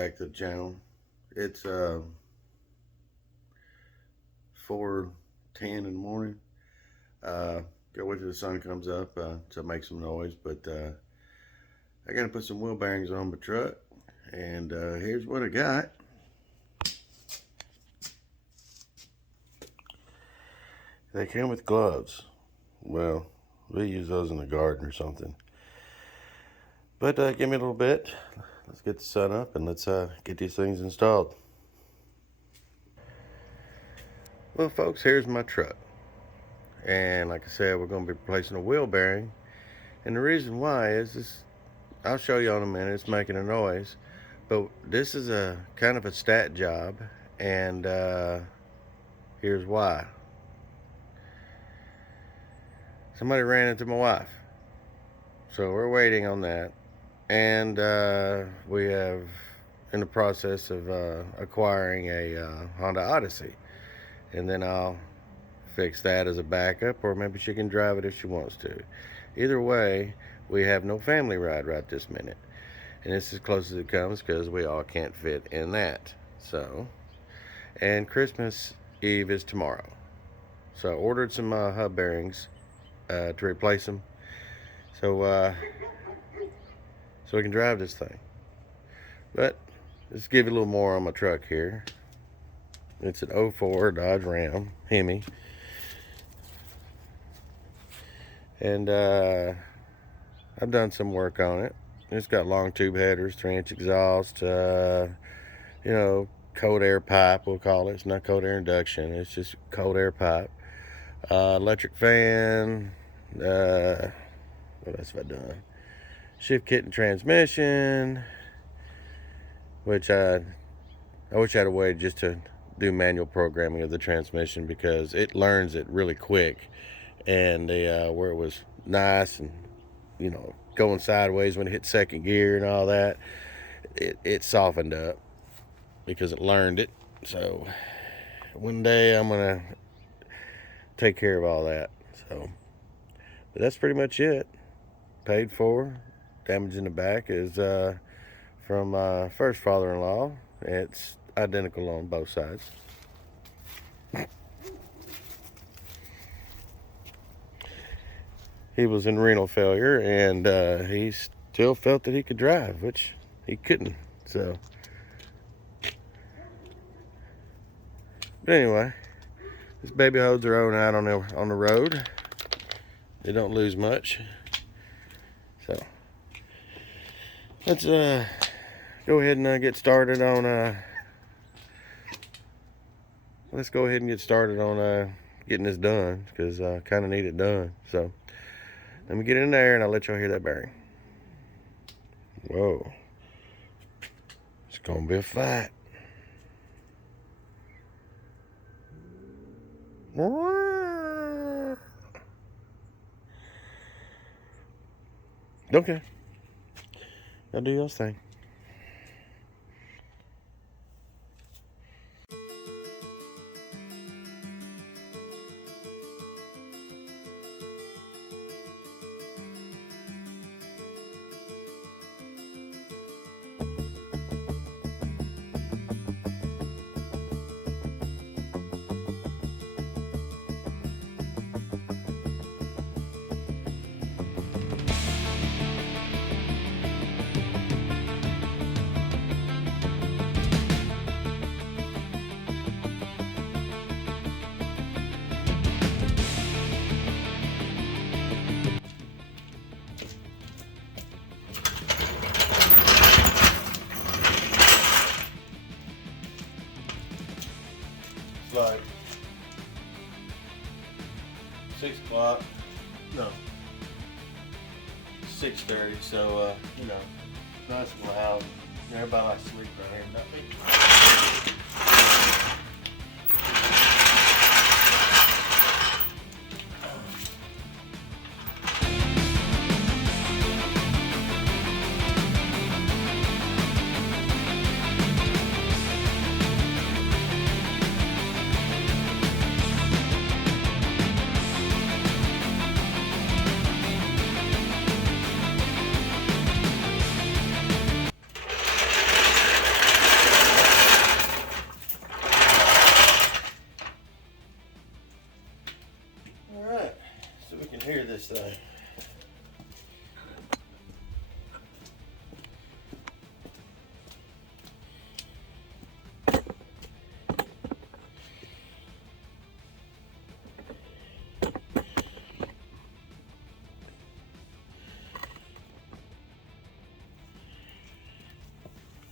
back to the channel. It's 4:10 in the morning. Gotta wait till the sun comes up to make some noise, but I gotta put some wheel bearings on my truck, and here's what I got. They came with gloves. Well, we use those in the garden or something. But give me a little bit. Let's get the sun up and let's get these things installed. Well, folks, here's my truck. And like I said, we're going to be replacing a wheel bearing. And the reason why is this, I'll show you in a minute, it's making a noise. But this is a kind of a stat job, and here's why. Somebody ran into my wife. So we're waiting on that. And we have in the process of acquiring a Honda Odyssey. And then I'll fix that as a backup, or maybe she can drive it if she wants to. Either way, we have no family ride right this minute. And it's as close as it comes because we all can't fit in that. So, and Christmas Eve is tomorrow. So I ordered some hub bearings to replace them. So we can drive this thing. But let's give you a little more on my truck here. It's an 04 Dodge Ram Hemi. And I've done some work on it. It's got long tube headers, 3-inch exhaust, you know, cold air pipe, we'll call it. It's not cold air induction, it's just cold air pipe. Electric fan, what else have I done? Shift kit and transmission, which I wish I had a way just to do manual programming of the transmission, because it learns it really quick. And where it was nice and, you know, going sideways when it hit second gear and all that, it softened up because it learned it. So one day I'm gonna take care of all that. So, but that's pretty much it. Paid for. Damage in the back is from my first father-in-law. It's identical on both sides. He was in renal failure, and he still felt that he could drive, which he couldn't. So, but anyway, this baby holds her own out on the road. They don't lose much. So let's go ahead and get started on. Let's go ahead and get started on getting this done, because I kind of need it done. So let me get in there and I'll let y'all hear that bearing. Whoa. It's gonna be a fight. Okay. Y'all do y'all's thing. Like 6 o'clock, no, 6:30. So you know, nice and loud. Everybody likes to sleep right here, not me. Alright, so we can hear this thing.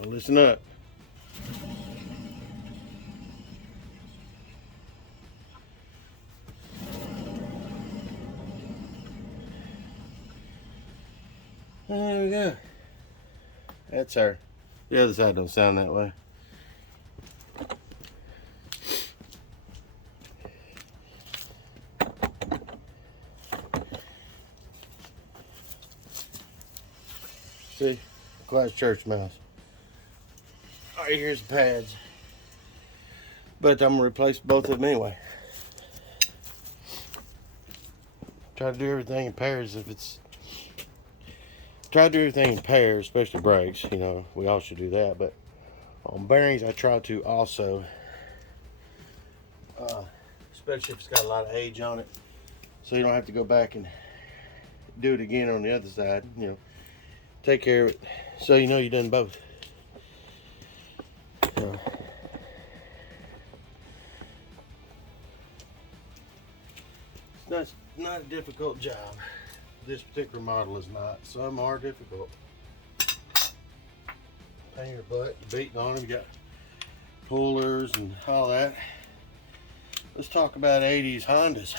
Now listen up. There we go. That's her. The other side don't sound that way. See? Quiet church mouse. Alright, here's the pads. But I'm going to replace both of them anyway. Try to do everything in pairs if it's... Try to do everything in pairs, especially brakes. You know, we all should do that. But on bearings, I try to also... especially if it's got a lot of age on it. So you don't have to go back and do it again on the other side. You know, take care of it so you know you've done both. So, it's not a difficult job. This particular model is not. Some are difficult. Pain in your butt, you're beating on them, you got pullers and all that. Let's talk about 80s Hondas.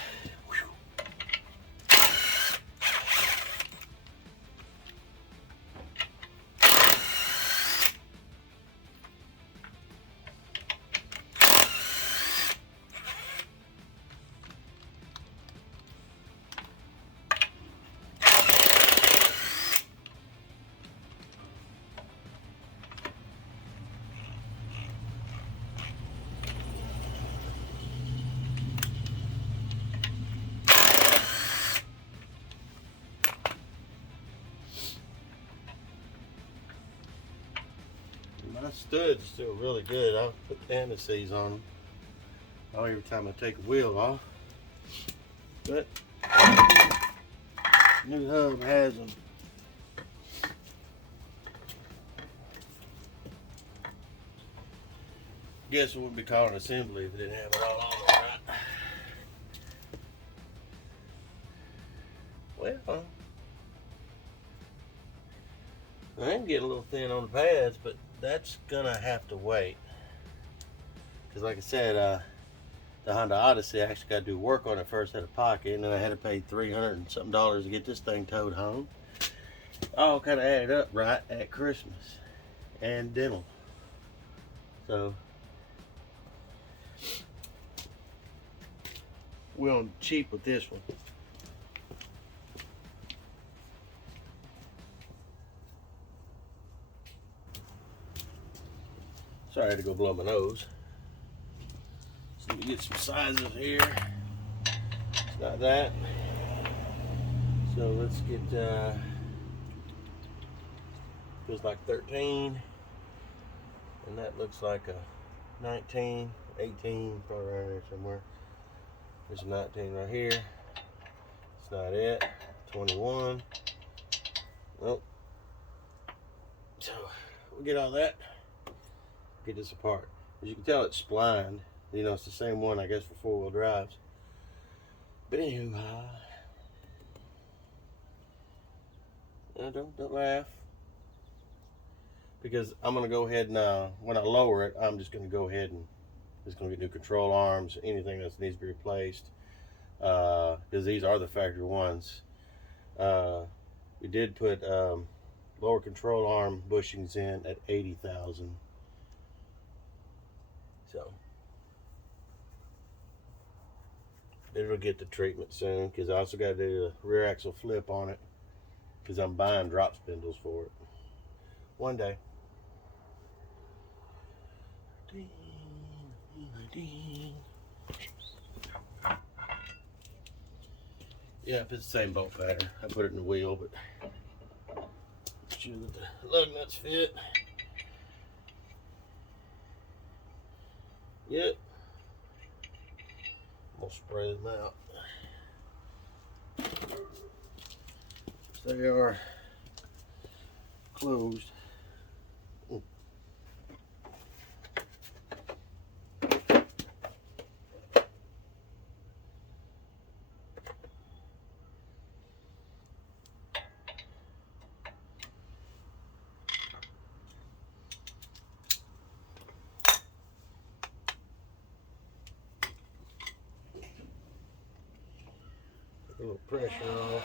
My studs are still really good. I'll put anti-seize on them every time I take a wheel off. But new hub has them. Guess it wouldn't be called an assembly if it didn't have it all on it, right? Well, I am getting a little thin on the pads, but that's gonna have to wait. Because like I said, the Honda Odyssey, I actually got to do work on it first out of pocket, and then I had to pay $300 and something to get this thing towed home. All kind of added up right at Christmas and dental. So we're on cheap with this one. Sorry, I had to go blow my nose. So let me get some sizes here. It's not that. So let's get, feels like 13. And that looks like a 19, 18, probably around there somewhere. There's a 19 right here. It's not it. 21. Nope. So we'll get all that. Get this apart. As you can tell, it's splined. You know, it's the same one, I guess, for four-wheel drives. But anywho, don't laugh, because I'm gonna go ahead and when I lower it, I'm just gonna go ahead and just gonna get new control arms, anything that needs to be replaced, because these are the factory ones. We did put lower control arm bushings in at 80,000. So it'll get the treatment soon, because I also got to do a rear axle flip on it, because I'm buying drop spindles for it one day. Ding, ding. Yeah, it's the same bolt pattern. I put it in the wheel, but make sure that the lug nuts fit. Yep. I'm gonna spray them out. they are closed. A little pressure off.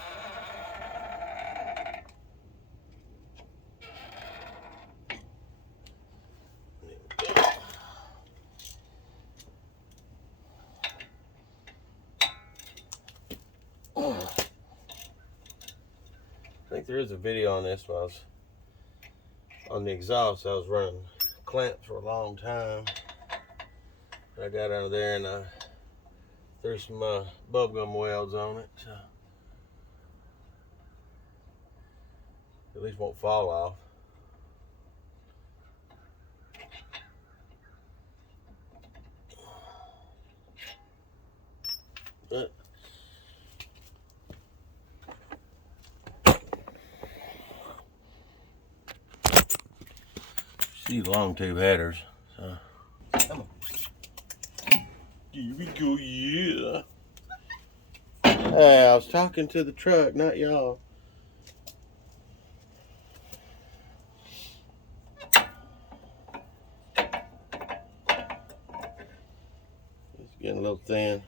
I think there is a video on this when I was on the exhaust. I was running clamps for a long time. I got out of there and I threw some bubblegum welds on it, so at least won't fall off. But these long tube headers. So come on. Here we go, yeah. Hey, I was talking to the truck, not y'all. It's getting a little thin.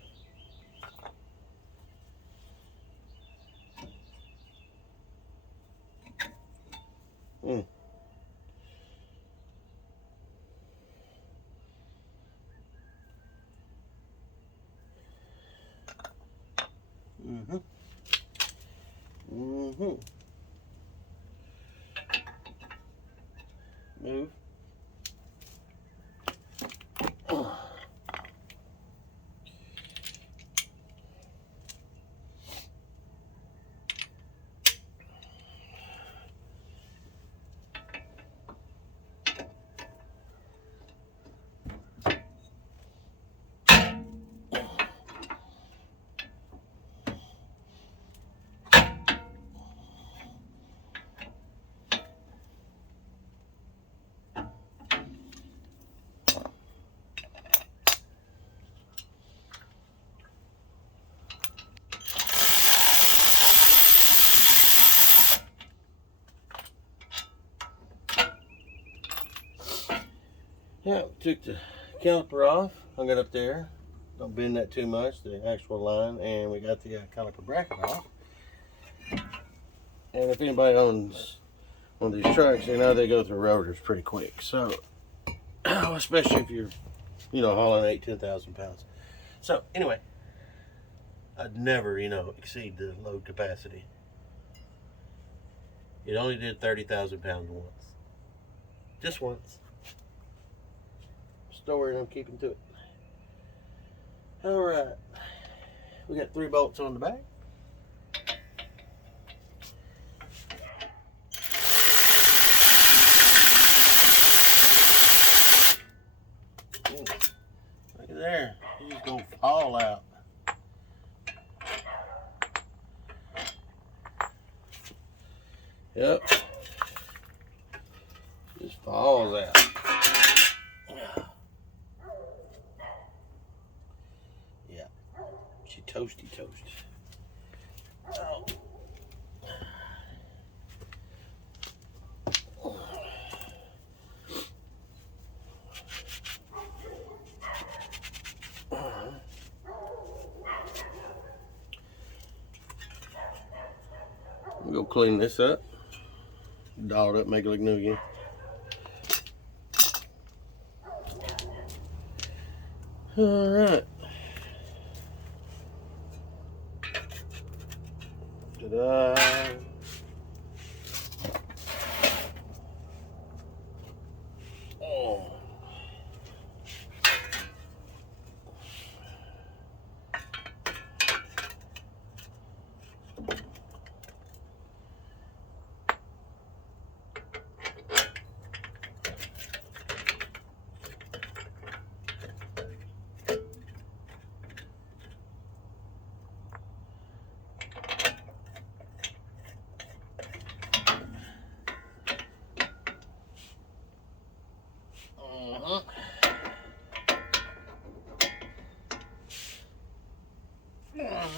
Mm. Mm-hmm. Mm-hmm. Move. Yeah, took the caliper off, hung it up there. Don't bend that too much, the actual line, and we got the caliper bracket off. And if anybody owns one of these trucks, you know they go through rotors pretty quick. So, especially if you're, hauling 8,000-10,000 pounds. So anyway, I'd never, exceed the load capacity. It only did 30,000 pounds once. Just once. Story, and I'm keeping to it. All right, we got 3 bolts on the back. Look at there, he's gonna fall out. Yep, just falls out. Yeah, she toasty toast. Oh. We'll go clean this up, doll it up, make it look new again. All right. Ta-da. Oh.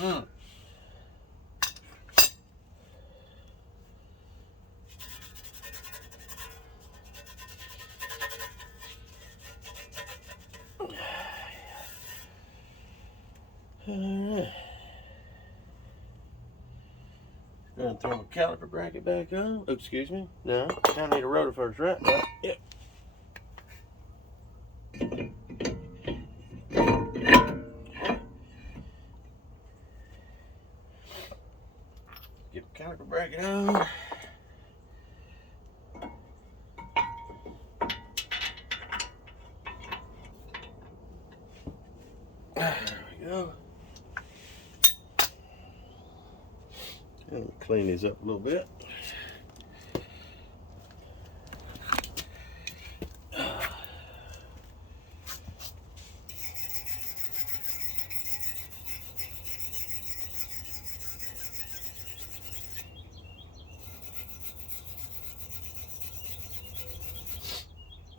Alright. Gonna throw my caliper bracket back on. Oh, excuse me. No, I need a rotor first, right? Yep. Get my caliper bracket on. There we go. Let me clean these up a little bit.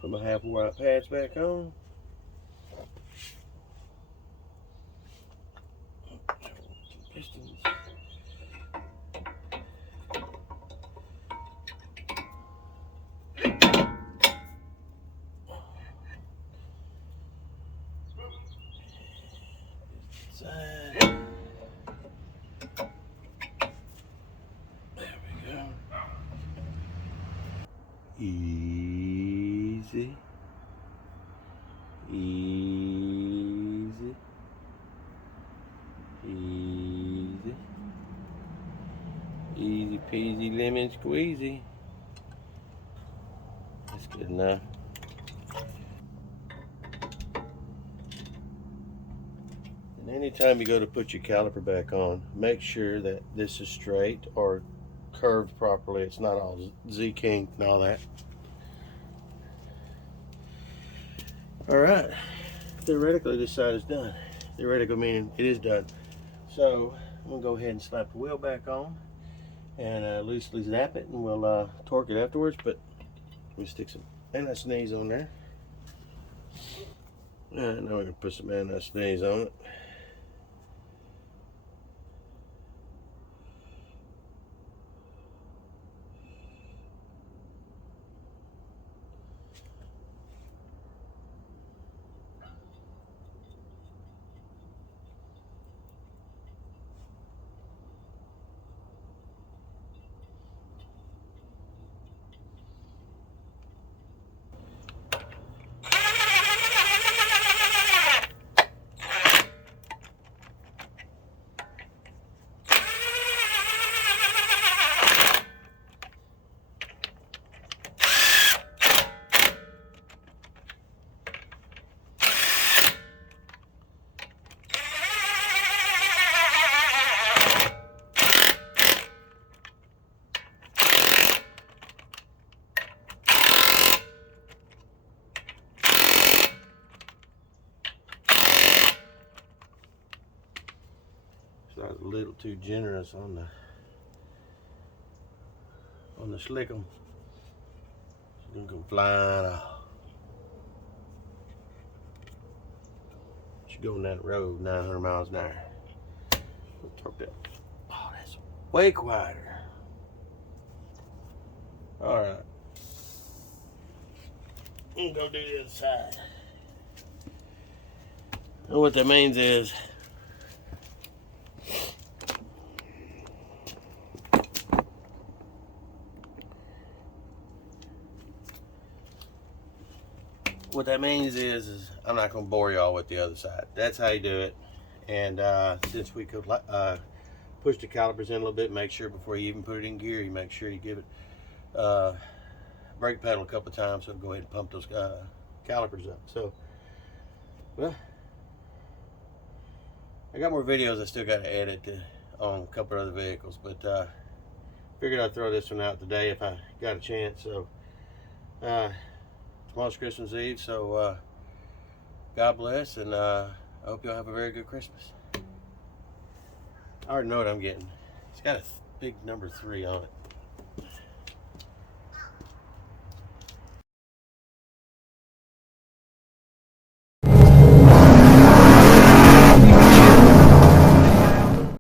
Put my half wore out pads back on. Pistons. Side. There we go. Easy. Easy. Easy. Easy peasy lemon squeezy. That's good enough. And anytime you go to put your caliper back on, make sure that this is straight or curved properly. It's not all Z-kinked and all that. Alright, theoretically this side is done. Theoretical meaning it is done. So I'm going to go ahead and slap the wheel back on and loosely zap it, and we'll torque it afterwards. But we stick some anti-sneeze on there. Alright, now we're going to put some anti-sneeze on it. So I was a little too generous on the slickum. It's gonna come flying off. She's going down the road 900 miles an hour. We'll torque that. Oh, that's way quieter. All right. I'm gonna go do the other side. And what that means is I'm not going to bore y'all with the other side. That's how you do it. And since we could push the calipers in a little bit, make sure before you even put it in gear, you make sure you give it brake pedal a couple of times, so go ahead and pump those calipers up. So, well, I got more videos I still got to edit on a couple of other vehicles, but figured I'd throw this one out today if I got a chance. So, tomorrow's Christmas Eve, so God bless, and I hope y'all have a very good Christmas. I already know what I'm getting. It's got a big number 3 on it.